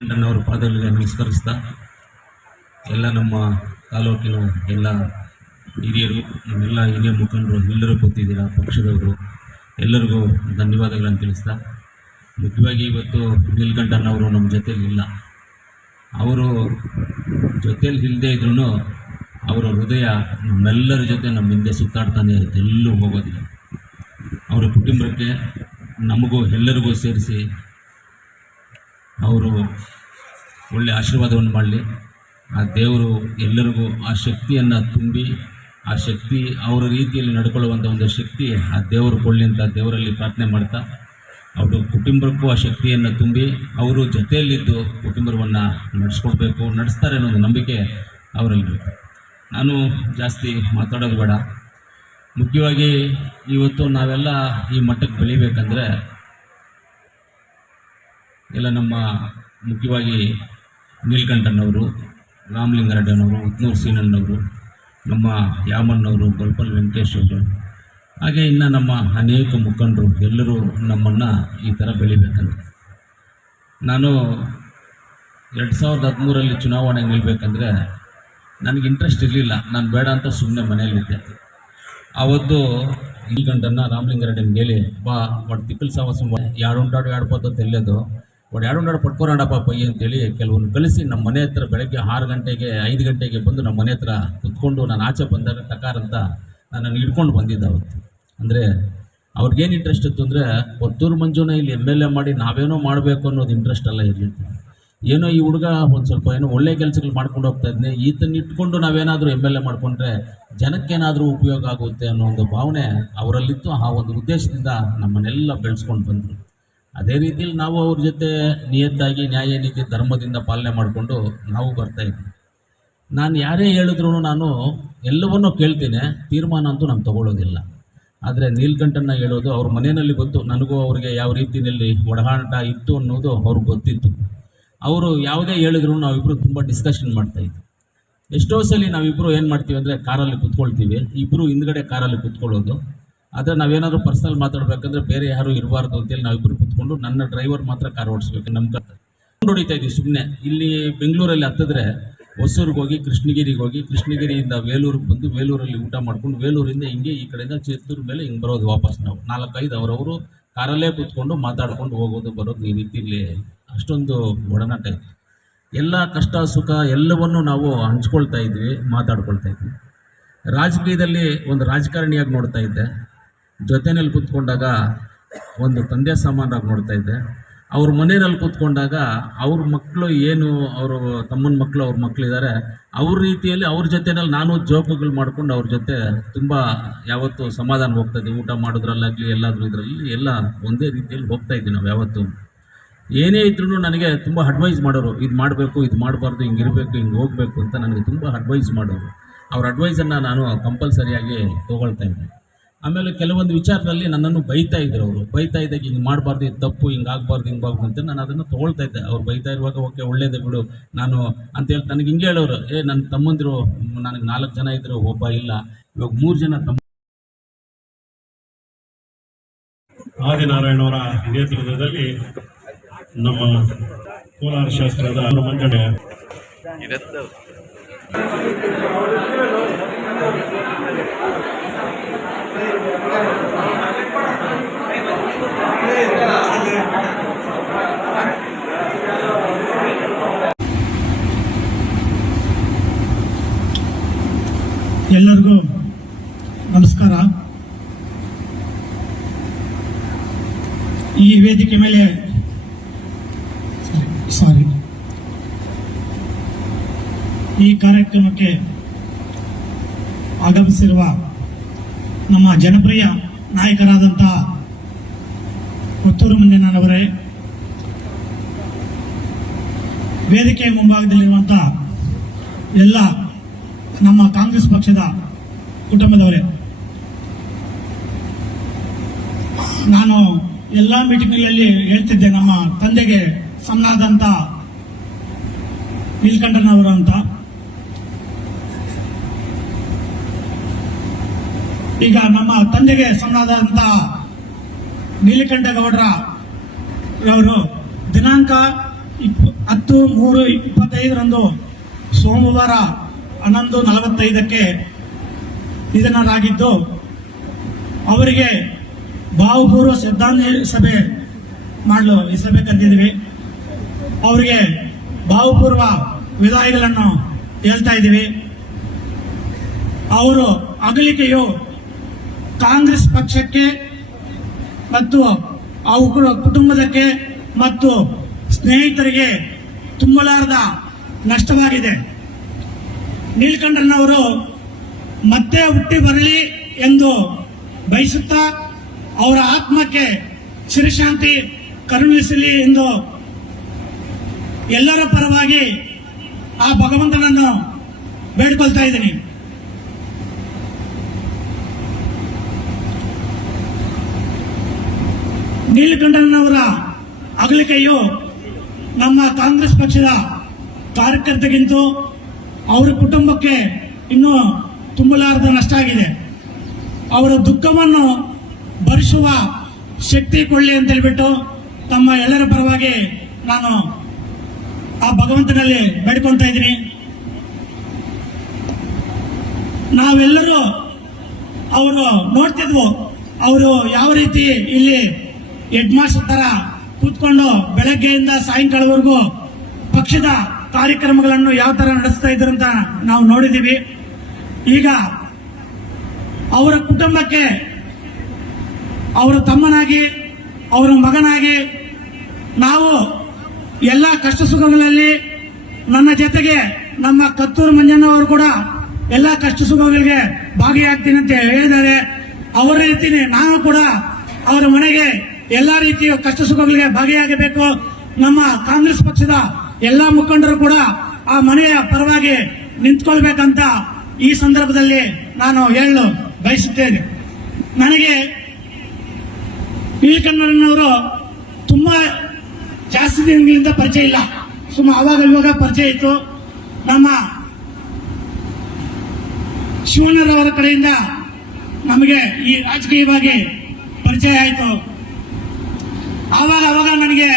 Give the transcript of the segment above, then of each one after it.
ನನ್ನವರ ಪಾದಗಳಿಗೆ ನಮಸ್ಕರಿಸ್ತಾ ಎಲ್ಲ ನಮ್ಮ ತಾಲೂಕಿನ ಎಲ್ಲ ಹಿರಿಯರು ನಮ್ಮೆಲ್ಲ ಹಿರಿಯ ಮುಖಂಡರು ಎಲ್ಲರೂ ಗೊತ್ತಿದ್ದೀರಾ, ಪಕ್ಷದವರು ಎಲ್ಲರಿಗೂ ಧನ್ಯವಾದಗಳನ್ನು ತಿಳಿಸ್ತಾ, ಮುಖ್ಯವಾಗಿ ಇವತ್ತು ನೀಲಕಂಠನವರು ನಮ್ಮ ಜೊತೆಲಿ ಇಲ್ಲ. ಅವರು ಜೊತೆಲಿ ಇಲ್ಲದೆ ಇದ್ರೂ ಅವರ ಹೃದಯ ನಮ್ಮೆಲ್ಲರ ಜೊತೆ ನಮ್ಮ ಹಿಂದೆ ಸುತ್ತಾಡ್ತಾನೆ ಇರುತ್ತೆ, ಎಲ್ಲೂ ಹೋಗೋದಿಲ್ಲ. ಅವರ ಕುಟುಂಬಕ್ಕೆ ನಮಗೂ ಎಲ್ಲರಿಗೂ ಸೇರಿಸಿ ಅವರು ಒಳ್ಳೆ ಆಶೀರ್ವಾದವನ್ನು ಮಾಡಲಿ. ಆ ದೇವರು ಎಲ್ಲರಿಗೂ ಆ ಶಕ್ತಿಯನ್ನು ತುಂಬಿ, ಆ ಶಕ್ತಿ ಅವರ ರೀತಿಯಲ್ಲಿ ನಡ್ಕೊಳ್ಳುವಂಥ ಒಂದು ಶಕ್ತಿ ಆ ದೇವರು ಕೊಡಲಿ ಅಂತ ದೇವರಲ್ಲಿ ಪ್ರಾರ್ಥನೆ ಮಾಡ್ತಾ, ಅವರು ಕುಟುಂಬಕ್ಕೂ ಆ ಶಕ್ತಿಯನ್ನು ತುಂಬಿ ಅವರು ಜೊತೆಯಲ್ಲಿದ್ದು ಕುಟುಂಬವನ್ನು ನಡೆಸ್ಕೊಡ್ಬೇಕು, ನಡೆಸ್ತಾರೆ ಅನ್ನೋ ಒಂದು ನಂಬಿಕೆ ಅವರಲ್ಲಿ. ನಾನು ಜಾಸ್ತಿ ಮಾತಾಡೋದು ಬೇಡ. ಮುಖ್ಯವಾಗಿ ಇವತ್ತು ನಾವೆಲ್ಲ ಈ ಮಟ್ಟಕ್ಕೆ ಬೆಳಿಬೇಕಂದ್ರೆ ಎಲ್ಲ ನಮ್ಮ ಮುಖ್ಯವಾಗಿ ನೀಲಕಂಠನವರು, ರಾಮಲಿಂಗಾರೆಡ್ಡಿಯವರು, ಉತ್ನೂರು ಸೀನಣ್ಣವರು, ನಮ್ಮ ಯಾಮಣ್ಣವರು, ಗೊಲ್ಪಲ್ ವೆಂಕಟೇಶ್ ಅವರು, ಹಾಗೆ ಇನ್ನು ನಮ್ಮ ಅನೇಕ ಮುಖಂಡರು ಎಲ್ಲರೂ ನಮ್ಮನ್ನು ಈ ಥರ ಬೆಳಿಬೇಕಂತ. ನಾನು 2013 ಚುನಾವಣೆಗೆ ನಿಲ್ಲಬೇಕಂದ್ರೆ ನನಗೆ ಇಂಟ್ರೆಸ್ಟ್ ಇರಲಿಲ್ಲ. ನಾನು ಬೇಡ ಅಂತ ಸುಮ್ಮನೆ ಮನೆಯಲ್ಲಿದ್ದೆ. ಆವತ್ತು ನೀಲಕಂಠನ ರಾಮಲಿಂಗಾರೆಡ್ಡಿನ ಹೇಳಿ, ಬಾ ಒಟ್ಟು ತಿಪ್ಪಲ್ ಸಾವಾಸ ಎರಡು ಪದ್ಧತಿ ಎಲ್ಲದು ಒಟ್ಟು ಎರಡು ಪಡ್ಕೊರಾಡಪ್ಪ ಪಯ್ಯ ಅಂತೇಳಿ ಕೆಲವೊಂದು ಕಳಿಸಿ ನಮ್ಮ ಮನೆ ಹತ್ರ ಬೆಳಗ್ಗೆ 6 ಗಂಟೆಗೆ 5 ಗಂಟೆಗೆ ಬಂದು ನಮ್ಮ ಮನೆ ಹತ್ರ ಕುತ್ಕೊಂಡು ನಾನು ಆಚೆ ಬಂದಾಗ ಟಕಾರ ಅಂತ ನನ್ನನ್ನು ಹಿಡ್ಕೊಂಡು ಬಂದಿದ್ದೆ ಅವತ್ತು. ಅಂದರೆ ಅವ್ರಿಗೇನು ಇಂಟ್ರೆಸ್ಟ್ ಇತ್ತು ಅಂದರೆ, ಕೊತ್ತೂರು ಮಂಜುನ ಇಲ್ಲಿ MLA ಮಾಡಿ ನಾವೇನೋ ಮಾಡಬೇಕು ಅನ್ನೋದು ಇಂಟ್ರೆಸ್ಟ್ ಎಲ್ಲ ಇರಲಿಲ್ಲ. ಏನೋ ಈ ಹುಡುಗ ಒಂದು ಸ್ವಲ್ಪ ಏನೋ ಒಳ್ಳೆ ಕೆಲಸಗಳು ಮಾಡ್ಕೊಂಡು ಹೋಗ್ತಾ ಇದ್ದೆ, ಈತನ ಇಟ್ಕೊಂಡು ನಾವೇನಾದರೂ MLA ಮಾಡಿಕೊಂಡ್ರೆ ಜನಕ್ಕೇನಾದರೂ ಉಪಯೋಗ ಆಗುತ್ತೆ ಅನ್ನೋ ಒಂದು ಭಾವನೆ ಅವರಲ್ಲಿತ್ತು. ಆ ಒಂದು ಉದ್ದೇಶದಿಂದ ನಮ್ಮನ್ನೆಲ್ಲ ಬೆಳೆಸ್ಕೊಂಡು ಬಂದರು. ಅದೇ ರೀತಿಯಲ್ಲಿ ನಾವು ಅವ್ರ ಜೊತೆ ನಿಯತ್ತಾಗಿ ನ್ಯಾಯ ನೀತಿ ಧರ್ಮದಿಂದ ಪಾಲನೆ ಮಾಡಿಕೊಂಡು ನಾವು ಬರ್ತಾಯಿದ್ವಿ. ನಾನು ಯಾರೇ ಹೇಳಿದ್ರು ನಾನು ಎಲ್ಲವನ್ನೂ ಕೇಳ್ತೀನಿ, ತೀರ್ಮಾನ ಅಂತೂ ನಾನು ತೊಗೊಳ್ಳೋದಿಲ್ಲ. ಆದರೆ ನೀಲಕಂಠನ ಹೇಳೋದು ಅವ್ರ ಮನೆಯಲ್ಲಿ ಗೊತ್ತು, ನನಗೂ ಅವ್ರಿಗೆ ಯಾವ ರೀತಿಯಲ್ಲಿ ಒಡನಾಟ ಇತ್ತು ಅನ್ನೋದು ಅವ್ರಿಗೆ ಗೊತ್ತಿತ್ತು. ಅವರು ಯಾವುದೇ ಹೇಳಿದ್ರು ನಾವಿಬ್ಬರು ತುಂಬ ಡಿಸ್ಕಷನ್ ಮಾಡ್ತಾಯಿದ್ವಿ. ಎಷ್ಟೋ ಸಲ ನಾವಿಬ್ಬರು ಏನು ಮಾಡ್ತೀವಿ ಅಂದರೆ, ಕಾರಲ್ಲಿ ಕುತ್ಕೊಳ್ತೀವಿ, ಇಬ್ಬರು ಹಿಂದ್ಗಡೆ ಕಾರಲ್ಲಿ ಕುತ್ಕೊಳ್ಳೋದು. ಆದರೆ ನಾವೇನಾದರೂ ಪರ್ಸನಲ್ ಮಾತಾಡಬೇಕಂದ್ರೆ ಬೇರೆ ಯಾರೂ ಇರಬಾರ್ದು ಅಂತೇಳಿ ನಾವಿಬ್ಬರು ಕುತ್ಕೊಂಡು ನನ್ನ ಡ್ರೈವರ್ ಮಾತ್ರ ಕಾರ್ ಓಡಿಸ್ಬೇಕು. ನಮ್ಮ ಹೊಡಿತಾ ಇದ್ವಿ ಸುಮ್ಮನೆ. ಇಲ್ಲಿ ಬೆಂಗಳೂರಲ್ಲಿ ಹತ್ತಿದ್ರೆ ಹೊಸೂರಿಗೆ ಹೋಗಿ ಕೃಷ್ಣಗಿರಿಗೆ ಹೋಗಿ, ಕೃಷ್ಣಗಿರಿಯಿಂದ ವೇಲೂರಿಗೆ ಬಂದು ವೇಲೂರಲ್ಲಿ ಊಟ ಮಾಡ್ಕೊಂಡು, ವೇಲೂರಿಂದ ಹಿಂಗೆ ಈ ಕಡೆಯಿಂದ ಚಿತ್ತೂರು ಮೇಲೆ ಹಿಂಗೆ ಬರೋದು ವಾಪಸ್. ನಾವು 4-5 ಅವರವರು ಕಾರಲ್ಲೇ ಕೂತ್ಕೊಂಡು ಮಾತಾಡ್ಕೊಂಡು ಹೋಗೋದು ಬರೋದು. ಈ ರೀತಿಯಲ್ಲಿ ಅಷ್ಟೊಂದು ಒಡನಾಟ ಇತ್ತು. ಎಲ್ಲ ಕಷ್ಟ ಸುಖ ಎಲ್ಲವನ್ನೂ ನಾವು ಹಂಚ್ಕೊಳ್ತಾ ಇದ್ವಿ, ಮಾತಾಡ್ಕೊಳ್ತಾ ಇದ್ವಿ. ರಾಜಕೀಯದಲ್ಲಿ ಒಂದು ರಾಜಕಾರಣಿಯಾಗಿ ನೋಡ್ತಾ ಇದ್ದೆ, ಜೊತೆಯಲ್ಲಿ ಕೂತ್ಕೊಂಡಾಗ ಒಂದು ತಂದೆ ಸಮಾನರಾಗಿ ನೋಡ್ತಾ ಇದ್ದೆ. ಅವ್ರ ಮನೆಯಲ್ಲಿ ಕೂತ್ಕೊಂಡಾಗ ಅವ್ರ ಮಕ್ಕಳು ಏನು, ಅವರು ತಮ್ಮನ ಮಕ್ಕಳು ಅವ್ರ ಮಕ್ಕಳಿದ್ದಾರೆ, ಅವ್ರ ರೀತಿಯಲ್ಲಿ ಅವ್ರ ಜೊತೆಯಲ್ಲಿ ನಾನು ಜೋಕುಗಳು ಮಾಡ್ಕೊಂಡು ಅವ್ರ ಜೊತೆ ತುಂಬ ಯಾವತ್ತೂ ಸಮಾಧಾನ ಹೋಗ್ತಾಯಿದ್ವಿ. ಊಟ ಮಾಡೋದ್ರಲ್ಲಾಗಲಿ ಎಲ್ಲಾದರೂ ಇದರಲ್ಲಿ ಎಲ್ಲ ಒಂದೇ ರೀತಿಯಲ್ಲಿ ಹೋಗ್ತಾಯಿದ್ವಿ ನಾವು ಯಾವತ್ತೂ. ಏನೇ ಇದ್ರೂ ನನಗೆ ತುಂಬ ಅಡ್ವೈಸ್ ಮಾಡೋರು, ಇದು ಮಾಡಬೇಕು, ಇದು ಮಾಡಬಾರ್ದು, ಹಿಂಗಿರಬೇಕು, ಹಿಂಗೆ ಹೋಗಬೇಕು ಅಂತ ನನಗೆ ತುಂಬ ಅಡ್ವೈಸ್ ಮಾಡೋರು. ಅವ್ರ ಅಡ್ವೈಸನ್ನು ನಾನು ಕಂಪಲ್ಸರಿಯಾಗಿ ತೊಗೊಳ್ತಾ ಇದ್ದೆ. ಆಮೇಲೆ ಕೆಲವೊಂದು ವಿಚಾರದಲ್ಲಿ ನನ್ನನ್ನು ಬೈತಾ ಇದ್ರು. ಅವರು ಬೈತಾ ಇದ್ದಾಗ ಹಿಂಗೆ ಮಾಡಬಾರ್ದು, ಇದು ತಪ್ಪು, ಹಿಂಗೆ ಆಗಬಾರ್ದು, ಹಿಂಗೆ ಆಗಬಾರ್ದು ಅಂತ ನಾನು ಅದನ್ನು ತೊಗೊಳ್ತಾ ಇದ್ದೆ. ಅವ್ರು ಬೈತಾ ಇರುವಾಗ ಓಕೆ ಒಳ್ಳೇದೇ ಬಿಡು ನಾನು ಅಂತೇಳಿ ನನಗೆ ಹಿಂಗೆ ಹೇಳೋರು. ನನ್ನ ತಮ್ಮಂದಿರು ನನಗೆ 4 ಜನ ಇದ್ದರು, ಒಬ್ಬ ಇಲ್ಲ, ಇವಾಗ 3 ಜನ ತಮ್ಮ. ಆದಿನಾರಾಯಣವರ ನೇತೃತ್ವದಲ್ಲಿ ನಮ್ಮ ಕೋಲಾರ ಶಾಸ್ತ್ರದ ಮಂಡಳಿ ಎಲ್ಲರಿಗೂ ನಮಸ್ಕಾರ. ಈ ವೇದಿಕೆ ಮೇಲೆ ಈ ಕಾರ್ಯಕ್ರಮಕ್ಕೆ ಆಗಮಿಸಿರುವ ನಮ್ಮ ಜನಪ್ರಿಯ ನಾಯಕರಾದಂತಹ ಕೊತ್ತೂರು ಮಂಜಣ್ಣನವರೇ, ವೇದಿಕೆ ಮುಂಭಾಗದಲ್ಲಿರುವಂತಹ ಎಲ್ಲ ನಮ್ಮ ಕಾಂಗ್ರೆಸ್ ಪಕ್ಷದ ಕುಟುಂಬದವರೇ, ನಾನು ಎಲ್ಲ ಮೀಟಿಂಗ್ಗಳಲ್ಲಿ ಹೇಳ್ತಿದ್ದೆ, ನಮ್ಮ ತಂದೆಗೆ ಸಮನಾದಂತ ನೀಲಕಂಠನವರು ಅಂತ. ಈಗ ನಮ್ಮ ತಂದೆಗೆ ಸಮನಾದಂತ ನೀಲಕಂಠಗೌಡರವರು ದಿನಾಂಕ 10/3/25 ಸೋಮವಾರ 11:45 ನಿಧನರಾಗಿದ್ದು, ಅವರಿಗೆ ಭಾವಪೂರ್ವ ಶ್ರದ್ಧಾಂಜಲಿ ಸಭೆ ಮಾಡಲು ಈ ಸಭೆ ಕರೆದಿದ್ದೀವಿ. ಅವರಿಗೆ ಭಾವಪೂರ್ವ ವಿದಾಯಗಳನ್ನು ಹೇಳ್ತಾ ಇದ್ದೀವಿ. ಅವರು ಅಗಲಿಕೆಯು ಕಾಂಗ್ರೆಸ್ ಪಕ್ಷಕ್ಕೆ ಮತ್ತು ಅವರ ಕುಟುಂಬದಕ್ಕೆ ಮತ್ತು ಸ್ನೇಹಿತರಿಗೆ ತುಂಬಲಾರದ ನಷ್ಟವಾಗಿದೆ. ನೀಲಕಂಠನವರು ಮತ್ತೆ ಹುಟ್ಟಿ ಬರಲಿ ಎಂದು ಬಯಸುತ್ತಾ ಅವರ ಆತ್ಮಕ್ಕೆ ಚಿರಶಾಂತಿ ಕರುಣಿಸಲಿ ಎಂದು ಎಲ್ಲರ ಪರವಾಗಿ ಆ ಭಗವಂತನನ್ನು ಬೇಡ್ಕೊಳ್ತಾ ಇದ್ದೀನಿ. ನೀಲಕಂಠನವರ ಅಗಲಿಕೆಯು ನಮ್ಮ ಕಾಂಗ್ರೆಸ್ ಪಕ್ಷದ ಕಾರ್ಯಕರ್ತರಿಗಿಂತ ಅವರ ಕುಟುಂಬಕ್ಕೆ ಇನ್ನೂ ತುಂಬಲಾರದ ನಷ್ಟ ಆಗಿದೆ. ಅವರ ದುಃಖವನ್ನು ಭರಿಸುವ ಶಕ್ತಿ ಕೊಳ್ಳಿ ಅಂತ ಹೇಳ್ಬಿಟ್ಟು ತಮ್ಮ ಎಲ್ಲರ ಪರವಾಗಿ ನಾನು ಆ ಭಗವಂತನಲ್ಲಿ ಬೇಡ್ಕೊಳ್ತಾ ಇದ್ದೀನಿ. ನಾವೆಲ್ಲರೂ ಅವರು ನೋಡ್ತಿದ್ವು, ಅವರು ಯಾವ ರೀತಿ ಇಲ್ಲಿ ಹೆಡ್ ಮಾಸ್ಟರ್ ತರ ಕೂತ್ಕೊಂಡು ಬೆಳಗ್ಗೆಯಿಂದ ಸಾಯಂಕಾಲವರೆಗೂ ಪಕ್ಷದ ಕಾರ್ಯಕ್ರಮಗಳನ್ನು ಯಾವ ತರ ನಡೆಸ್ತಾ ಇದ್ರು ಅಂತ ನಾವು ನೋಡಿದೀವಿ. ಈಗ ಅವರ ಕುಟುಂಬಕ್ಕೆ ಅವರ ತಮ್ಮನಾಗಿ, ಅವರ ಮಗನಾಗಿ ನಾವು ಎಲ್ಲ ಕಷ್ಟ ಸುಖಗಳಲ್ಲಿ ನನ್ನ ಜೊತೆಗೆ ನಮ್ಮ ಕತ್ತೂರು ಮಂಜಣ್ಣ ಅವರು ಕೂಡ ಎಲ್ಲ ಕಷ್ಟ ಸುಖಗಳಿಗೆ ಭಾಗಿಯಾಗ್ತೀನಿ ಅಂತ ಹೇಳಿದ್ದಾರೆ. ಅವರ ರೀತಿನೇ ನಾನು ಕೂಡ ಅವರ ಮನೆಗೆ ಎಲ್ಲಾ ರೀತಿಯ ಕಷ್ಟ ಸುಖಗಳಿಗೆ ಭಾಗಿಯಾಗಬೇಕು. ನಮ್ಮ ಕಾಂಗ್ರೆಸ್ ಪಕ್ಷದ ಎಲ್ಲಾ ಮುಖಂಡರು ಕೂಡ ಆ ಮನೆಯ ಪರವಾಗಿ ನಿಂತ್ಕೊಳ್ಬೇಕಂತ ಈ ಸಂದರ್ಭದಲ್ಲಿ ನಾನು ಹೇಳಲು ಬಯಸುತ್ತೇನೆ. ನನಗೆ ನೀಲಕಂಠನವರು ತುಂಬಾ ಜಾಸ್ತಿ ದಿನಗಳಿಂದ ಪರಿಚಯ ಇಲ್ಲ, ಅವಾಗ ಇವಾಗ ಪರಿಚಯ ಇತ್ತು. ನಮ್ಮ ಶಿವಣ್ಣರವರ ಕಡೆಯಿಂದ ನಮಗೆ ಈ ರಾಜಕೀಯವಾಗಿ ಪರಿಚಯ ಆಯಿತು. ಆವಾಗ ನನಗೆ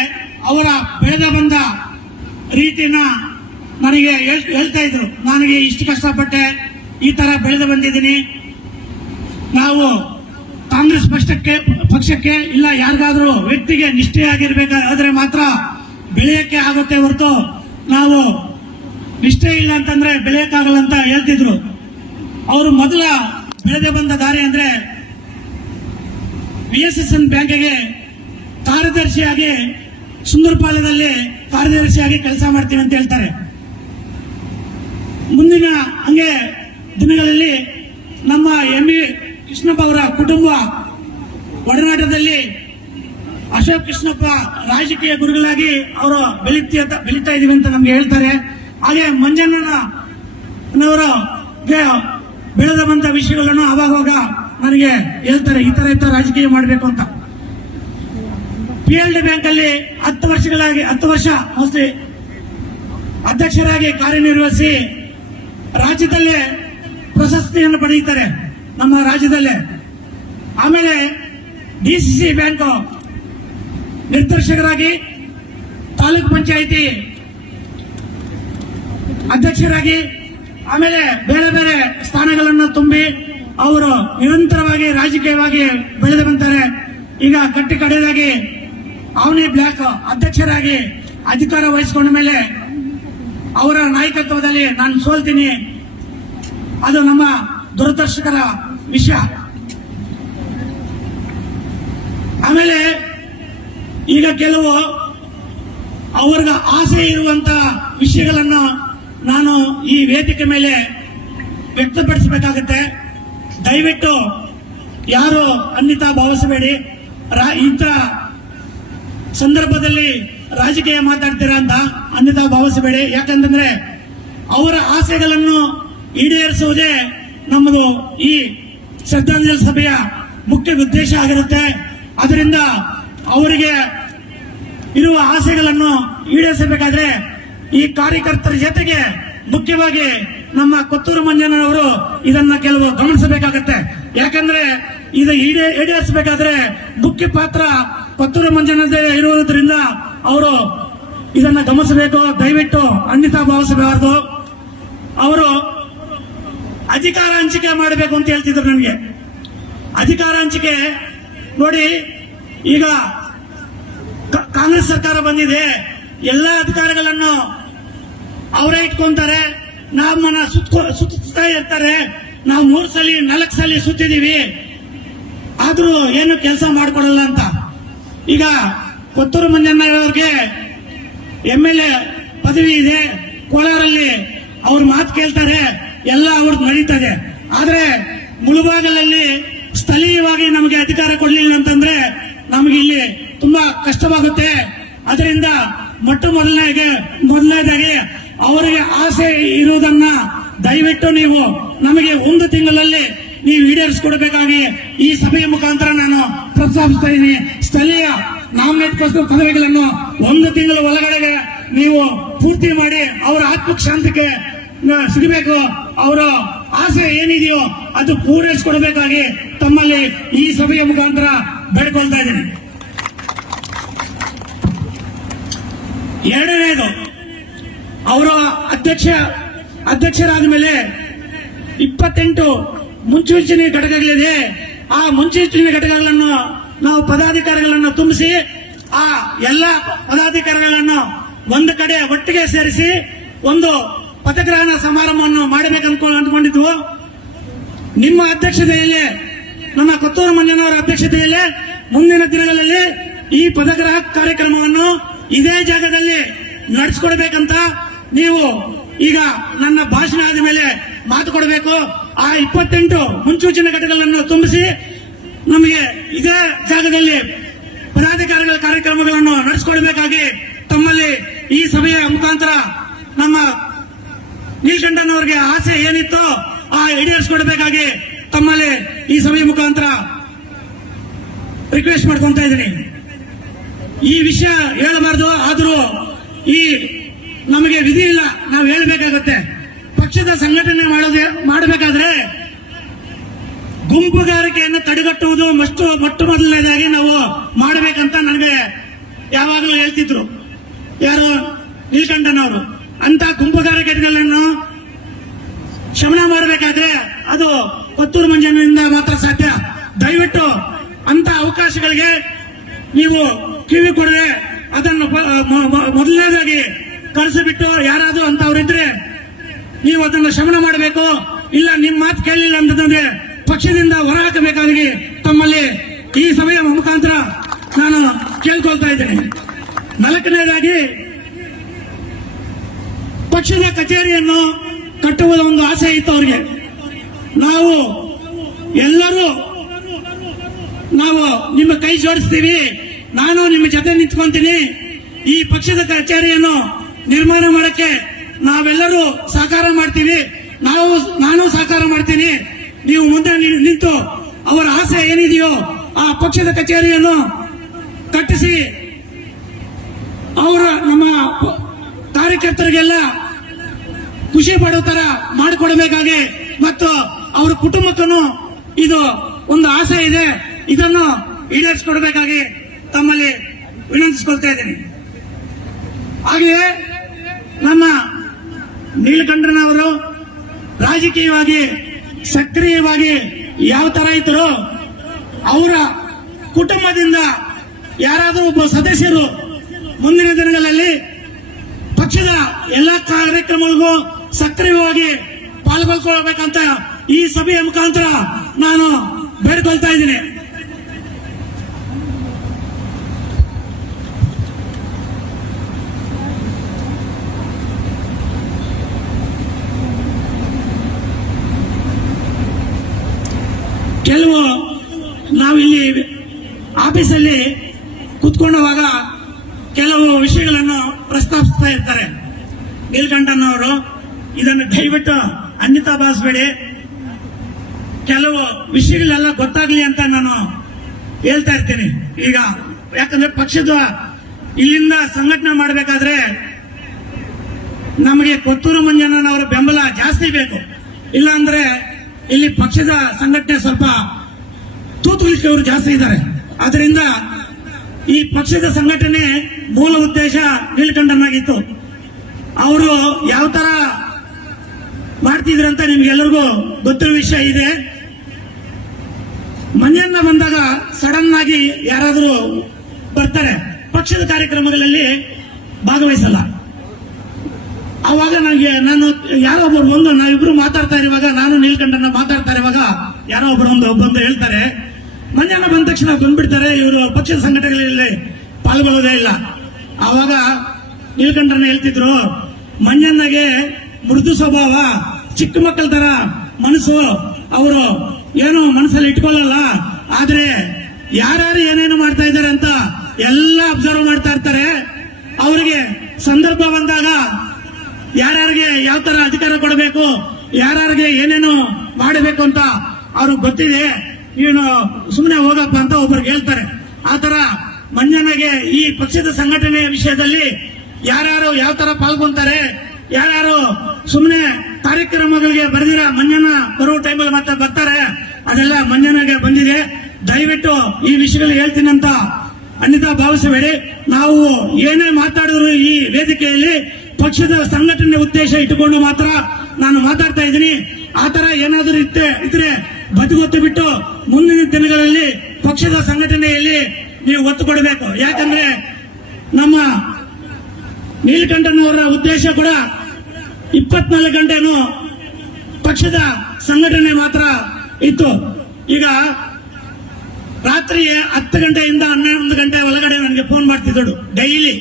ಅವರ ಬೆಳೆದ ಬಂದ ರೀತಿನ ನನಗೆ ಹೇಳ್ತಾ ಇದ್ರು, ನನಗೆ ಇಷ್ಟು ಕಷ್ಟಪಟ್ಟೆ, ಈ ತರ ಬೆಳೆದು ಬಂದಿದ್ದೀನಿ. ನಾವು ಕಾಂಗ್ರೆಸ್ ಪಕ್ಷಕ್ಕೆ ಇಲ್ಲ ಯಾರಿಗಾದ್ರೂ ವ್ಯಕ್ತಿಗೆ ನಿಷ್ಠೆಯಾಗಿರ್ಬೇಕಾದ್ರೆ ಮಾತ್ರ ಬೆಳೆಯಕ್ಕೆ ಆಗುತ್ತೆ ಹೊರತು ನಾವು ನಿಷ್ಠೆ ಇಲ್ಲ ಅಂತಂದ್ರೆ ಬೆಳೆಯಕ್ಕಾಗಲ್ಲ ಅಂತ ಹೇಳ್ತಿದ್ರು. ಅವರು ಮೊದಲ ಬೆಳೆದೇ ಬಂದ ದಾರಿ ಅಂದ್ರೆ VSSN ಬ್ಯಾಂಕಿಗೆ ಕಾರ್ಯದರ್ಶಿಯಾಗಿ ಸುಂದರಪಾಳ್ಯದಲ್ಲಿ ಕಾರ್ಯದರ್ಶಿಯಾಗಿ ಕೆಲಸ ಮಾಡ್ತೀವಿ ಅಂತ ಹೇಳ್ತಾರೆ. ಮುಂದಿನ ಹಂಗೆ ದಿನಗಳಲ್ಲಿ ನಮ್ಮ ME ಕೃಷ್ಣಪ್ಪ ಅವರ ಕುಟುಂಬ ಒಡನಾಟದಲ್ಲಿ ಅಶೋಕ್ ಕೃಷ್ಣಪ್ಪ ರಾಜಕೀಯ ಗುರುಗಳಾಗಿ ಅವರು ಬೆಳೀತಾ ಇದೀವಿ ಅಂತ ನಮ್ಗೆ ಹೇಳ್ತಾರೆ. ಹಾಗೆ ಮಂಜಣ್ಣನವರ ಬೆಳೆದ ಬಂದ ವಿಷಯಗಳನ್ನು ಅವಾಗ ನನಗೆ ಹೇಳ್ತಾರೆ, ಈ ತರ ರಾಜಕೀಯ ಮಾಡಬೇಕು ಅಂತ. PLD ಬ್ಯಾಂಕ್ ಅಲ್ಲಿ 10 ವರ್ಷ ಮೋಸ್ಟ್ಲಿ ಅಧ್ಯಕ್ಷರಾಗಿ ಕಾರ್ಯನಿರ್ವಹಿಸಿ ರಾಜ್ಯದಲ್ಲೇ ಪ್ರಶಸ್ತಿಯನ್ನು ಪಡೆಯುತ್ತಾರೆ ನಮ್ಮ ರಾಜ್ಯದಲ್ಲೇ. ಆಮೇಲೆ DCC ಬ್ಯಾಂಕ್ ನಿರ್ದೇಶಕರಾಗಿ, ತಾಲೂಕು ಪಂಚಾಯಿತಿ ಅಧ್ಯಕ್ಷರಾಗಿ, ಆಮೇಲೆ ಬೇರೆ ಬೇರೆ ಸ್ಥಾನಗಳನ್ನು ತುಂಬಿ ಅವರು ನಿರಂತರವಾಗಿ ರಾಜಕೀಯವಾಗಿ ಬೆಳೆದು ಬಂತಾರೆ. ಈಗ ಕಟ್ಟಿ ಕಡೆಯದಾಗಿ ಅವನಿ ಬ್ಲಾಕ್ ಅಧ್ಯಕ್ಷರಾಗಿ ಅಧಿಕಾರ ವಹಿಸಿಕೊಂಡ ಮೇಲೆ ಅವರ ನಾಯಕತ್ವದಲ್ಲಿ ನಾನು ಸೋಲ್ತೀನಿ. ಅದು ನಮ್ಮ ದುರದೃಷ್ಟಕರ ವಿಷಯ. ಆಮೇಲೆ ಈಗ ಕೆಲವು ಅವ್ರಿಗೆ ಆಸೆ ಇರುವಂತ ವಿಷಯಗಳನ್ನು ನಾನು ಈ ವೇದಿಕೆ ಮೇಲೆ ವ್ಯಕ್ತಪಡಿಸಬೇಕಾಗುತ್ತೆ. ದಯವಿಟ್ಟು ಯಾರು ಅನ್ಯತಾ ಭಾವಿಸಬೇಡಿ. ಇಂಥ ಸಂದರ್ಭದಲ್ಲಿ ರಾಜಕೀಯ ಮಾತಾಡ್ತೀರಾ ಅಂತ ಅನ್ಯತಾ ಭಾವಿಸಬೇಡಿ. ಯಾಕಂತಂದ್ರೆ ಅವರ ಆಸೆಗಳನ್ನು ಈಡೇರಿಸುವುದೇ ನಮ್ಮದು ಈ ಶ್ರದ್ಧಾಂಜಲಿ ಸಭೆಯ ಮುಖ್ಯ ಉದ್ದೇಶ ಆಗಿರುತ್ತೆ. ಅದರಿಂದ ಅವರಿಗೆ ಇರುವ ಆಸೆಗಳನ್ನು ಈಡೇರಿಸಬೇಕಾದ್ರೆ ಈ ಕಾರ್ಯಕರ್ತರ ಜೊತೆಗೆ ಮುಖ್ಯವಾಗಿ ನಮ್ಮ ಕೊತ್ತೂರು ಮಂಜಣ್ಣನವರು ಇದನ್ನ ಕೆಲವು ಗಮನಿಸಬೇಕಾಗತ್ತೆ. ಯಾಕಂದ್ರೆ ಇದು ಈಡೇರಿಸಬೇಕಾದ್ರೆ ಮುಖ್ಯ ಪಾತ್ರ ಕೊತ್ತೂರು ಮಂಜಣ್ಣದೇ ಇರುವುದರಿಂದ ಅವರು ಇದನ್ನ ಗಮನಿಸಬೇಕು. ದಯವಿಟ್ಟು ಅನ್ಯತಾ ಭಾವಿಸಬಾರದು. ಅವರು ಅಧಿಕಾರ ಹಂಚಿಕೆ ಮಾಡಬೇಕು ಅಂತ ಹೇಳ್ತಿದ್ರು. ನನಗೆ ಅಧಿಕಾರ ಹಂಚಿಕೆ ನೋಡಿ, ಈಗ ಕಾಂಗ್ರೆಸ್ ಸರ್ಕಾರ ಬಂದಿದೆ, ಎಲ್ಲ ಅಧಿಕಾರಿಗಳನ್ನು ಅವರೇ ಇಟ್ಕೊಂತಾರೆ, ನಮ್ಮನ್ನ ಸುತ್ತಾ ಇರ್ತಾರೆ. ನಾವು 3 ಸಲ 4 ಸಲ ಸುತ್ತಿದೀವಿ, ಆದ್ರೂ ಏನು ಕೆಲಸ ಮಾಡಿಕೊಡಲ್ಲ ಅಂತ. ಈಗ ಕೊತ್ತೂರು ಮಂಜಣ್ಣವ್ರಿಗೆ MLA ಪದವಿ ಇದೆ, ಕೋಲಾರಲ್ಲಿ ಅವ್ರ ಮಾತು ಕೇಳ್ತಾರೆ, ಎಲ್ಲ ಅವ್ರದ್ದು ನಡೀತದೆ. ಆದ್ರೆ ಮುಳುಬಾಗಲಲ್ಲಿ ಸ್ಥಳೀಯವಾಗಿ ನಮಗೆ ಅಧಿಕಾರ ಕೊಡಲಿಲ್ಲ ಅಂತಂದ್ರೆ ನಮಗೆ ಇಲ್ಲಿ ತುಂಬಾ ಕಷ್ಟವಾಗುತ್ತೆ. ಅದರಿಂದ ಮೊದಲನೇದಾಗಿ ಅವರಿಗೆ ಆಸೆ ಇರುವುದನ್ನ ದಯವಿಟ್ಟು ನೀವು ನಮಗೆ 1 ತಿಂಗಳಲ್ಲಿ ನೀವು ಈಡೇರಿಸಿಕೊಡಬೇಕಾಗಿ ಈ ಸಭೆಯ ಮುಖಾಂತರ ನಾನು ಪ್ರೋತ್ಸಾಹಿಸ್ತಾ ಇದ್ದೀನಿ. ಸ್ಥಳೀಯ ನಾಮಿನೇಟ್ ಪದವಿಗಳನ್ನು 1 ತಿಂಗಳ ಒಳಗಡೆ ನೀವು ಪೂರ್ತಿ ಮಾಡಿ ಅವರ ಆತ್ಮಕ್ಕೆ ಶಾಂತಿಗೆ ಸಿಗಬೇಕು. ಅವರ ಆಸೆ ಏನಿದೆಯೋ ಅದು ಪೂರೈಸಿಕೊಡಬೇಕಾಗಿ ತಮ್ಮಲ್ಲಿ ಈ ಸಭೆಯ ಮುಖಾಂತರ ಬೇಡಿಕೊಳ್ತಾ ಇದ್ದೀನಿ. ಎರಡನೇದು, ಅವರ ಅಧ್ಯಕ್ಷರಾದ ಮೇಲೆ 28 ಮುನ್ಸೂಚನೆ ಘಟಕಗಳಿದೆ. ಆ ಮುನ್ಸೂಚನೆ ಘಟಕಗಳನ್ನು ನಾವು ಪದಾಧಿಕಾರಿಗಳನ್ನು ತುಂಬಿಸಿ ಆ ಎಲ್ಲ ಪದಾಧಿಕಾರಿಗಳನ್ನು ಒಂದು ಕಡೆ ಒಟ್ಟಿಗೆ ಸೇರಿಸಿ ಒಂದು ಪದಗ್ರಹಣ ಸಮಾರಂಭವನ್ನು ಅಂದ್ಕೊಂಡಿದ್ವು. ನಿಮ್ಮ ಅಧ್ಯಕ್ಷತೆಯಲ್ಲಿ, ನಮ್ಮ ಕೊತ್ತೂರು ಮಂಜಣ್ಣವರ ಅಧ್ಯಕ್ಷತೆಯಲ್ಲಿ ಮುಂದಿನ ದಿನಗಳಲ್ಲಿ ಈ ಪದಗ್ರಹ ಕಾರ್ಯಕ್ರಮವನ್ನು ಇದೇ ಜಾಗದಲ್ಲಿ ನಡೆಸಿಕೊಡ್ಬೇಕಂತ ನೀವು ಈಗ ನನ್ನ ಭಾಷಣ ಆದ ಮೇಲೆ ಮಾತು ಕೊಡಬೇಕು. ಆ 28 ಮುನ್ಸೂಚನೆ ಘಟಕಗಳನ್ನು ತುಂಬಿಸಿ ನಮಗೆ ಇದೇ ಜಾಗದಲ್ಲಿ ಪದಾಧಿಕಾರಿಗಳ ಕಾರ್ಯಕ್ರಮಗಳನ್ನು ನಡೆಸಿಕೊಡಬೇಕಾಗಿ ತಮ್ಮಲ್ಲಿ ಈ ಸಭೆಯ ಮುಖಾಂತರ ನಮ್ಮ ನೀಲಕಂಠನವರಿಗೆ ಆಸೆ ಏನಿತ್ತು ಆ ಈಡೇರಿಸಿಕೊಡಬೇಕಾಗಿ ತಮ್ಮಲ್ಲಿ ಈ ಸಭೆಯ ಮುಖಾಂತರ ರಿಕ್ವೆಸ್ಟ್ ಮಾಡ್ಕೊಂತ ಇದ್ದೀನಿ. ಈ ವಿಷಯ ಹೇಳಬಾರ್ದು, ಆದರೂ ಈ ನಮಗೆ ವಿಧಿ ಇಲ್ಲ, ನಾವು ಹೇಳಬೇಕಾಗುತ್ತೆ. ಪಕ್ಷದ ಸಂಘಟನೆ ಮಾಡಬೇಕಾದ್ರೆ ಗುಂಪುಗಾರಿಕೆಯನ್ನು ತಡೆಗಟ್ಟುವುದು ಮೊಟ್ಟ ಮೊದಲನೇದಾಗಿ ನಾವು ಮಾಡಬೇಕಂತ ನನಗೆ ಯಾವಾಗಲೂ ಹೇಳ್ತಿದ್ರು ಯಾರು, ನೀಲಕಂಠನವರು. ಅಂತ ಗುಂಪುಗಾರಿಕೆಗಳನ್ನು ಶಮನ ಮಾಡಬೇಕಾದ್ರೆ ಅದು ಕೊತ್ತೂರು ಮಂಜಣ್ಣನಿಂದ ಮಾತ್ರ ಸಾಧ್ಯ. ದಯವಿಟ್ಟು ಅಂತ ಅವಕಾಶಗಳಿಗೆ ನೀವು ಕಿವಿ ಕೊಡದೆ ಅದನ್ನು ಮೊದಲನೇದಾಗಿ ಕಳಿಸಿಬಿಟ್ಟು ಯಾರಾದ್ರೂ ಅಂತವ್ರಿದ್ರೆ ನೀವು ಅದನ್ನು ಶಮನ ಮಾಡಬೇಕು. ಇಲ್ಲ ನಿಮ್ಮ ಮಾತು ಕೇಳಲಿಲ್ಲ ಅಂತಂದ್ರೆ ಪಕ್ಷದಿಂದ ಹೊರಹಾಕಬೇಕಾಗಿ ತಮ್ಮಲ್ಲಿ ಈ ಸಭೆಯ ಮುಖಾಂತರ ನಾನು ಕೇಳ್ಕೊಳ್ತಾ ಇದ್ದೇನೆ. 4ನೇದಾಗಿ, ಪಕ್ಷದ ಕಚೇರಿಯನ್ನು ಕಟ್ಟುವುದ ಒಂದು ಆಸೆ ಇತ್ತು ಅವರಿಗೆ. ನಾವು ಎಲ್ಲರೂ ನಿಮ್ಮ ಕೈ ಜೋಡಿಸ್ತೀವಿ, ನಾನು ನಿಮ್ಮ ಜೊತೆ ನಿಂತ್ಕೊಂತೀನಿ, ಈ ಪಕ್ಷದ ಕಚೇರಿಯನ್ನು ನಿರ್ಮಾಣ ಮಾಡಕ್ಕೆ ನಾವೆಲ್ಲರೂ ಸಹಕಾರ ಮಾಡ್ತೀವಿ, ನಾನು ಸಹಕಾರ ಮಾಡ್ತೀನಿ. ನೀವು ಮುಂದೆ ನಿಂತು ಅವರ ಆಸೆ ಏನಿದೆಯೋ ಆ ಪಕ್ಷದ ಕಚೇರಿಯನ್ನು ಕಟ್ಟಿಸಿ ಅವರ ನಮ್ಮ ಕಾರ್ಯಕರ್ತರಿಗೆಲ್ಲ ಖುಷಿ ಪಡೋ ತರ ಮಾಡಿಕೊಡಬೇಕಾಗಿ ಮತ್ತು ಅವರ ಕುಟುಂಬಕ್ಕೂ ಇದು ಒಂದು ಆಸೆ ಇದೆ, ಇದನ್ನು ಈಡೇರಿಸಿಕೊಡಬೇಕಾಗಿ ತಮ್ಮಲ್ಲಿ ವಿನಂತಿಸಿಕೊಳ್ತಾ ಇದ್ದೀನಿ. ಹಾಗೆಯೇ ನಮ್ಮ ನೀಲಕಂಠನವರು ರಾಜಕೀಯವಾಗಿ ಸಕ್ರಿಯವಾಗಿ ಯಾವ ತರ ಇದ್ರು, ಅವರ ಕುಟುಂಬದಿಂದ ಯಾರಾದರೂ ಒಬ್ಬ ಸದಸ್ಯರು ಮುಂದಿನ ದಿನಗಳಲ್ಲಿ ಪಕ್ಷದ ಎಲ್ಲ ಕಾರ್ಯಕ್ರಮಗಳಿಗೂ ಸಕ್ರಿಯವಾಗಿ ಪಾಲ್ಗೊಳ್ಕೊಳ್ಬೇಕಂತ ಈ ಸಭೆಯ ಮುಖಾಂತರ ನಾನು ಬೇಡಿಕೊಳ್ತಾ ಇದ್ದೀನಿ. ನಾವಿಲ್ಲಿ ಆಫೀಸಲ್ಲಿ ಕುತ್ಕೊಂಡವಾಗ ಕೆಲವು ವಿಷಯಗಳನ್ನು ಪ್ರಸ್ತಾಪಿಸ್ತಾ ಇರ್ತಾರೆ ನೀಲಕಂಠನವರು. ಇದನ್ನು ದಯವಿಟ್ಟು ಅನ್ಯತಾ ಭಾವಿಸಬೇಡಿ. ಕೆಲವು ವಿಷಯಗಳೆಲ್ಲ ಗೊತ್ತಾಗ್ಲಿ ಅಂತ ನಾನು ಹೇಳ್ತಾ ಇರ್ತೀನಿ. ಈಗ ಯಾಕಂದ್ರೆ ಪಕ್ಷದ ಇಲ್ಲಿಂದ ಸಂಘಟನೆ ಮಾಡಬೇಕಾದ್ರೆ ನಮಗೆ ಕೊತ್ತೂರು ಮಂಜಣ್ಣನವರ ಬೆಂಬಲ ಜಾಸ್ತಿ ಬೇಕು. ಇಲ್ಲ ಅಂದ್ರೆ ಇಲ್ಲಿ ಪಕ್ಷದ ಸಂಘಟನೆ ಸ್ವಲ್ಪ ತೂತುಳಿಕೆಯವರು ಜಾಸ್ತಿ ಇದ್ದಾರೆ. ಆದ್ರಿಂದ ಈ ಪಕ್ಷದ ಸಂಘಟನೆ ಮೂಲ ಉದ್ದೇಶ ನೀಲಕಂಠನಾಗಿತ್ತು. ಅವರು ಯಾವ ತರ ಮಾಡ್ತಿದ್ರಂತ ನಿಮ್ಗೆಲ್ಲರಿಗೂ ಗೊತ್ತಿರೋ ವಿಷಯ ಇದೆ. ಮಂಜಣ್ಣ ಬಂದಾಗ ಸಡನ್ ಆಗಿ ಯಾರಾದರೂ ಬರ್ತಾರೆ, ಪಕ್ಷದ ಕಾರ್ಯಕ್ರಮಗಳಲ್ಲಿ ಭಾಗವಹಿಸಲ್ಲ. ಆವಾಗ ನಾನು ಯಾರೋ ಒಬ್ಬರು ಬಂದು ನಾವಿಬ್ರು ಮಾತಾಡ್ತಾ ಇರುವಾಗ, ನಾನು ನೀಲಕಂಠನ ಮಾತಾಡ್ತಾ ಇರುವಾಗ ಯಾರೋ ಒಬ್ಬರು ಬಂದು ಹೇಳ್ತಾರೆ, ಮಂಜಣ್ಣ ಬಂದ ತಕ್ಷಣ ಬಂದ್ಬಿಡ್ತಾರೆ, ಇವರು ಪಕ್ಷದ ಸಂಘಟನೆಗಳಲ್ಲಿ ಪಾಲ್ಗೊಳ್ಳೋದೇ ಇಲ್ಲ. ಆವಾಗ ನೀಲಕಂಠನ ಹೇಳ್ತಿದ್ರು, ಮಂಜಣ್ಣಗೆ ಮೃದು ಸ್ವಭಾವ, ಚಿಕ್ಕ ಮಕ್ಕಳ ತರ ಮನಸ್ಸು, ಅವರು ಏನೋ ಮನಸ್ಸಲ್ಲಿ ಇಟ್ಕೊಳ್ಳಲ್ಲ. ಆದ್ರೆ ಯಾರ್ಯಾರು ಏನೇನು ಮಾಡ್ತಾ ಇದ್ದಾರೆ ಅಂತ ಎಲ್ಲ ಅಬ್ಸರ್ವ್ ಮಾಡ್ತಾ ಇರ್ತಾರೆ. ಅವರಿಗೆ ಸಂದರ್ಭ ಬಂದಾಗ ಯಾರ್ಯಾರಿಗೆ ಯಾವ ತರ ಅಧಿಕಾರ ಕೊಡಬೇಕು, ಯಾರ್ಯಾರಿಗೆ ಏನೇನು ಮಾಡಬೇಕು ಅಂತ ಅವ್ರಿಗೆ ಗೊತ್ತಿದೆ. ಇವನು ಸುಮ್ಮನೆ ಹೋಗಪ್ಪ ಅಂತ ಒಬ್ಬರಿಗೆ ಹೇಳ್ತಾರೆ. ಆತರ ಮಂಜಣ್ಣಗೆ ಈ ಪಕ್ಷದ ಸಂಘಟನೆ ವಿಷಯದಲ್ಲಿ ಯಾರ್ಯಾರು ಯಾವ ತರ ಪಾಲ್ಗೊಂತಾರೆ, ಯಾರ್ಯಾರು ಸುಮ್ಮನೆ ಕಾರ್ಯಕ್ರಮಗಳಿಗೆ ಬರೆದಿರ ಮಂಜಣ್ಣ ಬರೋ ಟೈಮಲ್ಲಿ ಮತ್ತೆ ಬರ್ತಾರೆ, ಅದೆಲ್ಲ ಮಂಜಣ್ಣಗೆ ಬಂದಿದೆ. ದಯವಿಟ್ಟು ಈ ವಿಷಯಗಳು ಹೇಳ್ತೀನಿ ಅಂತ ಅನ್ಯತಾ ಭಾವಿಸಬೇಡಿ. ನಾವು ಏನೇ ಮಾತಾಡಿದ್ರು ಈ ವೇದಿಕೆಯಲ್ಲಿ ಪಕ್ಷದ ಸಂಘಟನೆ ಉದ್ದೇಶ ಇಟ್ಟುಕೊಂಡು ಮಾತ್ರ ನಾನು ಮಾತಾಡ್ತಾ ಇದ್ದೀನಿ. ಆತರ ಏನಾದರೂ ಇದ್ರೆ ಬದುಗೊತ್ತು ಬಿಟ್ಟು ಮುಂದಿನ ದಿನಗಳಲ್ಲಿ ಪಕ್ಷದ ಸಂಘಟನೆಯಲ್ಲಿ ನೀವು ಒತ್ತು ಕೊಡಬೇಕು. ಯಾಕಂದ್ರೆ ನಮ್ಮ ನೀಲಕಂಠನವರ ಉದ್ದೇಶ ಕೂಡ 24 ಗಂಟೆನೂ ಪಕ್ಷದ ಸಂಘಟನೆ ಮಾತ್ರ ಇತ್ತು. ಈಗ ರಾತ್ರಿ 10 ಗಂಟೆಯಿಂದ 11 ಗಂಟೆ ಒಳಗಡೆ ನನಗೆ ಫೋನ್ ಮಾಡ್ತಿದ್ದಳು ಡೈಲಿ.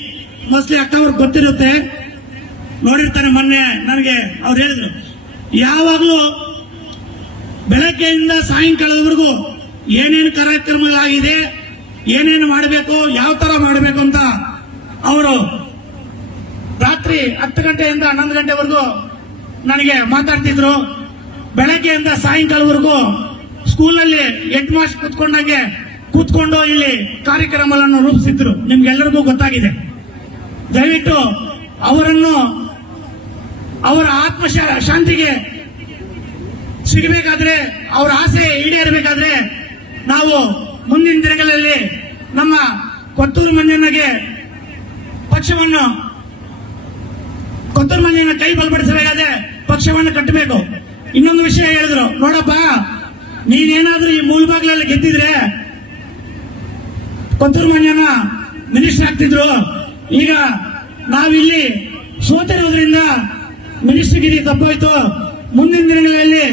ಮೋಸ್ಟ್ಲಿ ಅಕ್ಕವ್ರಿಗೆ ಗೊತ್ತಿರುತ್ತೆ, ನೋಡಿರ್ತಾರೆ. ಮೊನ್ನೆ ನನಗೆ ಅವ್ರು ಹೇಳಿದ್ರು, ಯಾವಾಗಲೂ ಬೆಳಗ್ಗೆಯಿಂದ ಸಾಯಂಕಾಲದವರೆಗೂ ಏನೇನು ಕಾರ್ಯಕ್ರಮಗಳಾಗಿದೆ, ಏನೇನು ಮಾಡಬೇಕು, ಯಾವ ತರ ಮಾಡಬೇಕು ಅಂತ ಅವರು ರಾತ್ರಿ 10 ಗಂಟೆಯಿಂದ 11 ಗಂಟೆವರೆಗೂ ನನಗೆ ಮಾತಾಡ್ತಿದ್ರು. ಬೆಳಗ್ಗೆಯಿಂದ ಸಾಯಂಕಾಲವರೆಗೂ ಸ್ಕೂಲಲ್ಲಿ ಹೆಡ್ ಮಾಸ್ಟರ್ ಕೂತ್ಕೊಂಡು ಇಲ್ಲಿ ಕಾರ್ಯಕ್ರಮಗಳನ್ನು ರೂಪಿಸಿದ್ರು. ನಿಮ್ಗೆಲ್ಲರಿಗೂ ಗೊತ್ತಾಗಿದೆ. ದಯವಿಟ್ಟು ಅವರನ್ನು ಅವರ ಆತ್ಮ ಶಾಂತಿಗೆ ಸಿಗಬೇಕಾದ್ರೆ, ಅವರ ಆಸೆ ಈಡೇರಬೇಕಾದ್ರೆ ನಾವು ಮುಂದಿನ ದಿನಗಳಲ್ಲಿ ನಮ್ಮ ಕೊತ್ತೂರು ಮಂಜಣ್ಣಗೆ ಕೊತ್ತೂರು ಮಂಜಣ್ಣ ಕೈ ಬಲಪಡಿಸಬೇಕಾದ್ರೆ ಪಕ್ಷವನ್ನು ಕಟ್ಟಬೇಕು. ಇನ್ನೊಂದು ವಿಷಯ ಹೇಳಿದ್ರು, ನೋಡಪ್ಪ ನೀನೇನಾದ್ರೂ ಈ ಮೂಲ್ಬಾಗ್ಲಲ್ಲಿ ಗೆದ್ದಿದ್ರೆ ಕೊತ್ತೂರು ಮಂಜಣ್ಣ ಮಿನಿಸ್ಟರ್ ಆಗ್ತಿದ್ರು. ಈಗ ನಾವಿಲ್ಲಿ ಸೋತಿರೋದ್ರಿಂದ ಮಿನಿಸ್ಟರ್ಗಿರಿ ತಪ್ಪೋಯ್ತು. ಮುಂದಿನ ದಿನಗಳಲ್ಲಿ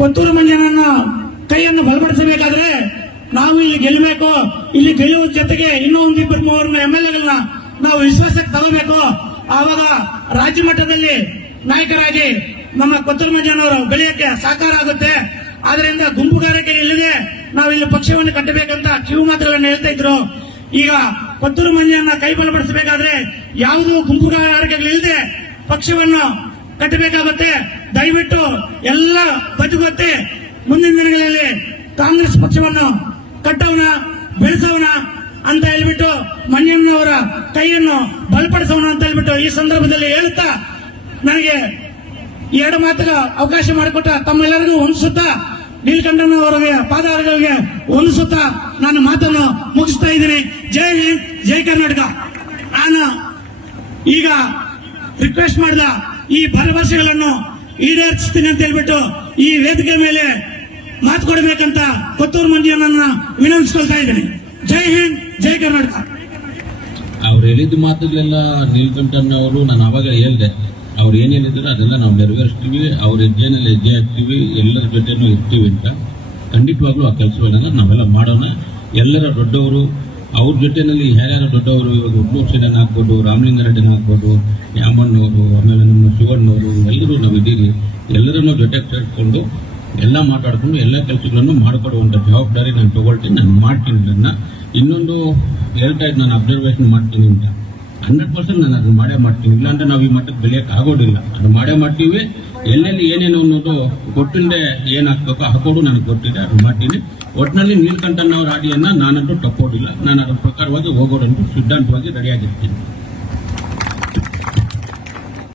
ಕೊತ್ತೂರು ಮಂಜಣ್ಣನ ಕೈಯನ್ನು ಬಲಪಡಿಸಬೇಕಾದ್ರೆ ನಾವು ಇಲ್ಲಿ ಗೆಲ್ಲಬೇಕು. ಇಲ್ಲಿ ಗೆಲ್ಲುವ ಜೊತೆಗೆ ಇನ್ನೂ 1-2-3 MLAಗಳನ್ನ ನಾವು ವಿಶ್ವಾಸಕ್ಕೆ ತಗೋಬೇಕು. ಆವಾಗ ರಾಜ್ಯ ಮಟ್ಟದಲ್ಲಿ ನಾಯಕರಾಗಿ ನಮ್ಮ ಕೊತ್ತೂರು ಮಂಜಣ್ಣವರು ಬೆಳೆಯಕ್ಕೆ ಸಾಕಾರ ಆಗುತ್ತೆ. ಆದ್ರಿಂದ ಗುಂಪುಗಾರಿಕೆ ಇಲ್ಲದೆ ನಾವು ಇಲ್ಲಿ ಪಕ್ಷವನ್ನು ಕಟ್ಟಬೇಕಂತ ಕಿವು ಮಾತುಗಳನ್ನು ಹೇಳ್ತಾ ಇದ್ರು. ಈಗ ಕೊತ್ತೂರು ಮಂಜಣ್ಣ ಕೈ ಬಲಪಡಿಸಬೇಕಾದ್ರೆ ಯಾವುದೂ ಗುಂಪುಗಾರಿಕೆಗಳಿಲ್ಲದೆ ಪಕ್ಷವನ್ನು ಕಟ್ಟಬೇಕಾಗುತ್ತೆ. ದಯವಿಟ್ಟು ಎಲ್ಲ ಬದುಕುತ್ತೆ. ಮುಂದಿನ ದಿನಗಳಲ್ಲಿ ಕಾಂಗ್ರೆಸ್ ಪಕ್ಷವನ್ನು ಕಟ್ಟೋಣ, ಬೆಳೆಸೋಣ ಅಂತ ಹೇಳ್ಬಿಟ್ಟು ಮಂಜಣ್ಣವರ ಕೈಯನ್ನು ಬಲಪಡಿಸೋಣ ಅಂತ ಹೇಳ್ಬಿಟ್ಟು ಈ ಸಂದರ್ಭದಲ್ಲಿ ಹೇಳುತ್ತಾ, ನನಗೆ 2 ಮಾತುಗಳ ಅವಕಾಶ ಮಾಡಿಕೊಟ್ಟ ತಮ್ಮೆಲ್ಲರಿಗೂ ಹೊಂದಿಸುತ್ತಾ, ನೀಲಕಂಠನವರಿಗೆ ಪಾದಾರಗಳಿಗೆ ಹೊಂದಿಸುತ್ತಾ ನಾನು ಮಾತನ್ನು ಮುಗಿಸ್ತಾ ಇದ್ದೀನಿ. ಜೈ ಹಿಂದ್, ಜೈ ಕರ್ನಾಟಕ. ನಾನು ಈಗ ರಿಕ್ವೆಸ್ಟ್ ಮಾಡಿದ ಈ ಭರವಸೆಗಳನ್ನು ಈಡೇರಿಸ್ತೀನಿ ಅಂತ ಹೇಳ್ಬಿಟ್ಟು ಈ ವೇದಿಕೆ ಮೇಲೆ ಮಾತು ಕೊಡಬೇಕಂತ ಕೊತ್ತೂರು ಮಂಜಣ್ಣನ ವಿನಂತಿಸ್ಕೊಳ್ತಾ ಇದ್ದೀನಿ. ಜೈ ಹಿಂದ್, ಜೈ ಕರ್ನಾಟಕ. ಅವ್ರು ಹೇಳಿದ ಮಾತುಗಳೆಲ್ಲ ನೀಲಕಂಠನವರು ನಾನು ಅವಾಗ ಹೇಳ್ದೆ, ಅವ್ರು ಏನೇನಿದ್ರು ಅದೆಲ್ಲ ನಾವು ನೆರವೇರಿಸ್ತೀವಿ, ಅವ್ರ ಹೆಜ್ಜೆನಲ್ಲಿ ಹೆಜ್ಜೆ ಹಾಕ್ತೀವಿ, ಎಲ್ಲರ ಜೊತೆನೂ ಇರ್ತೀವಿ ಅಂತ. ಖಂಡಿತವಾಗ್ಲೂ ಆ ಕೆಲಸವನ್ನ ನಾವೆಲ್ಲ ಮಾಡೋಣ. ಎಲ್ಲರ ದೊಡ್ಡವರು ಅವ್ರ ಜೊತೆಯಲ್ಲಿ ಯಾರ್ಯಾರು ದೊಡ್ಡವರು, ಇವಾಗ ಉಡ್ಲೂರು ಸೇನನ್ ಆಗ್ಬೋದು, ರಾಮಲಿಂಗಾರೆಡ್ಡಿನ ಆಗ್ಬೋದು, ಯಾಮಣ್ಣವರು, ಆಮೇಲೆ ನಮ್ಮ ಶಿವಣ್ಣವರು, ಎಲ್ಲರೂ ನಾವು ಇದ್ದೀರಿ. ಎಲ್ಲರನ್ನೂ ಜೊತೆಗೆ ಸೇರಿಕೊಂಡು ಎಲ್ಲ ಮಾತಾಡ್ಕೊಂಡು ಎಲ್ಲ ಕೆಲಸಗಳನ್ನು ಮಾಡಿಕೊಡುವಂಥ ಜವಾಬ್ದಾರಿ ನಾನು ತಗೊಳ್ತೀನಿ, ನಾನು ಮಾಡ್ತೀನಿ. ಅದನ್ನು ಇನ್ನೊಂದು ಹೇಳ್ತಾ ಇದ್ದು ನಾನು ಅಬ್ಸರ್ವೇಷನ್ ಮಾಡ್ತೀನಿ ಅಂತ 100% ನಾನು ಅದನ್ನು ಮಾಡೇ ಮಾಡ್ತೀನಿ. ಇಲ್ಲಾಂದ್ರೆ ನಾವು ಈ ಮಟ್ಟಕ್ಕೆ ಬೆಳೆಯೋಕೆ ಆಗೋದಿಲ್ಲ. ಅದು ಮಾಡೇ ಮಾಡ್ತೀವಿ. ಎಲ್ಲೆಲ್ಲಿ ಏನೇನು ಅನ್ನೋದು ಗೊತ್ತಿಲ್ಲದೆ ಏನು ಹಾಕ್ಬೇಕು ಹಾಕೋದು ನನಗೆ ಗೊತ್ತಿದೆ, ಅದು ಮಾಡ್ತೀನಿ. ಒಟ್ಟಿನಲ್ಲಿ ನೀಲಕಂಠನ್ ಅವರ ಆಡಿಯನ್ನ ನಾನಂತೂ ತಪ್ಪೋದಿಲ್ಲ. ನಾನು ಅದ್ರ ಪ್ರಕಾರವಾಗಿ ಹೋಗೋದಂತೂ ಸಿದ್ಧಾಂತವಾಗಿ ರೆಡಿಯಾಗಿರ್ತೀನಿ.